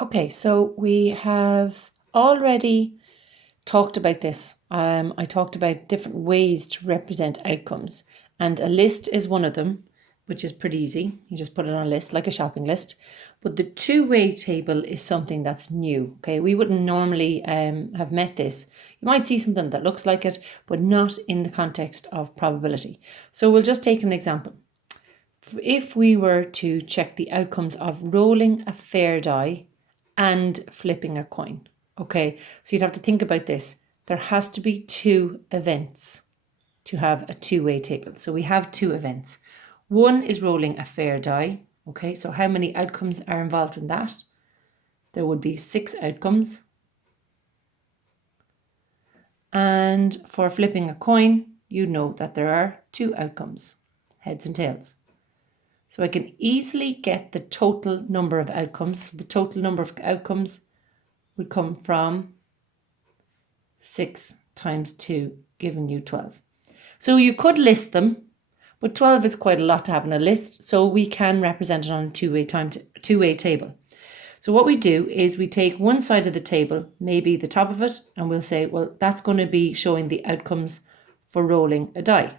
Okay, so we have already talked about this. I talked about different ways to represent outcomes, and a list is one of them, which is pretty easy. You just put it on a list, like a shopping list. But the two-way table is something that's new. Okay, we wouldn't normally have met this. You might see something that looks like it, but not in the context of probability. So we'll just take an example. If we were to check the outcomes of rolling a fair die and flipping a coin, okay, so you'd have to think about this. There has to be two events to have a two-way table. So we have two events. One is rolling a fair die, okay, so how many outcomes are involved in that? There would be 6 outcomes. And for flipping a coin, you know that there are 2 outcomes, heads and tails. So I can easily get the total number of outcomes. The total number of outcomes would come from 6 times 2, giving you 12. So you could list them, but 12 is quite a lot to have in a list, so we can represent it on a two-way table. So what we do is we take one side of the table, maybe the top of it, and we'll say, well, that's going to be showing the outcomes for rolling a die.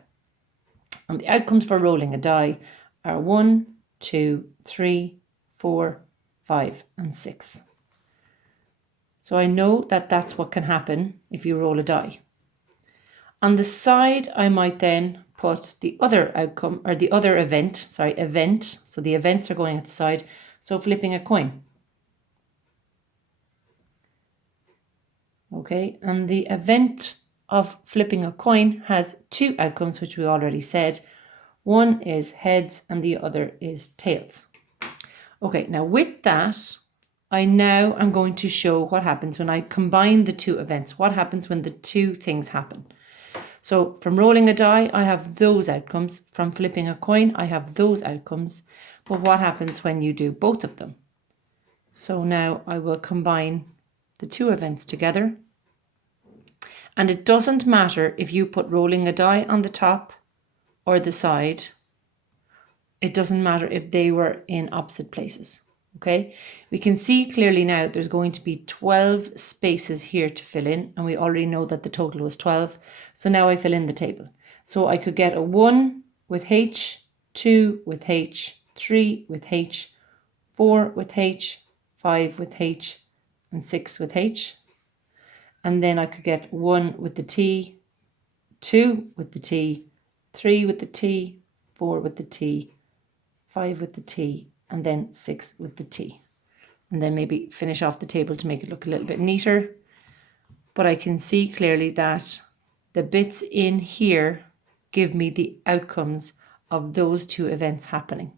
And the outcomes for rolling a die are 1, 2, 3, 4, 5, and 6. So I know that that's what can happen if you roll a die. On the side, I might then put the other outcome, or the other event. So the events are going at the side. So flipping a coin. Okay, and the event of flipping a coin has 2 outcomes, which we already said. One is heads and the other is tails. Okay, now with that, I'm going to show what happens when I combine the 2 events. What happens when the 2 things happen? So from rolling a die, I have those outcomes. From flipping a coin, I have those outcomes. But what happens when you do both of them? So now I will combine the 2 events together. And it doesn't matter if you put rolling a die on the top or the side. It doesn't matter if they were in opposite places. Okay, we can see clearly now there's going to be 12 spaces here to fill in, and we already know that the total was 12. So now I fill in the table. So I could get a 1 with H, 2 with H, 3 with H, 4 with H, 5 with H, and 6 with H. And then I could get 1 with the T, 2 with the T, 3 with the T, 4 with the T, 5 with the T, and then 6 with the T. And then maybe finish off the table to make it look a little bit neater. But I can see clearly that the bits in here give me the outcomes of those 2 events happening.